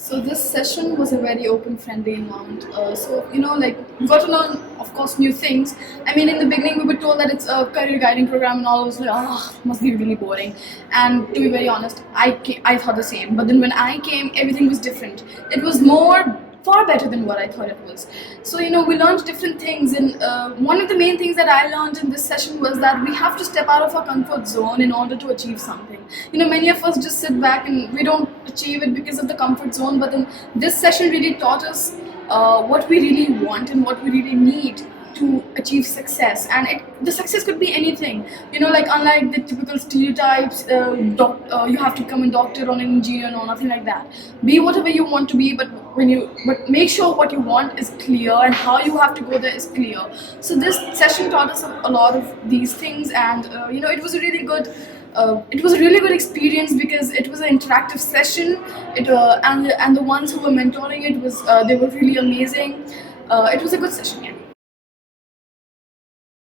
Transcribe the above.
So this session was a very open, friendly environment. Like we got to learn, of course, new things. I mean, in the beginning, we were told that it's a career guiding program, and all was like, must be really boring. And to be very honest, I thought the same. But then when I came, everything was different. It was far better than what I thought it was. So we learned different things, and one of the main things that I learned in this session was that we have to step out of our comfort zone in order to achieve something. Many of us just sit back and we don't achieve it because of the comfort zone. But then this session really taught us what we really want and what we really need to achieve success, and the success could be anything. Like unlike the typical stereotypes, you have to become a doctor or an engineer, no, nothing like that. Be whatever you want to be, but make sure what you want is clear and how you have to go there is clear. So this session taught us a lot of these things, and it was a really good. It was a really good experience because it was an interactive session. And the ones who were mentoring it they were really amazing. It was a good session. Yeah.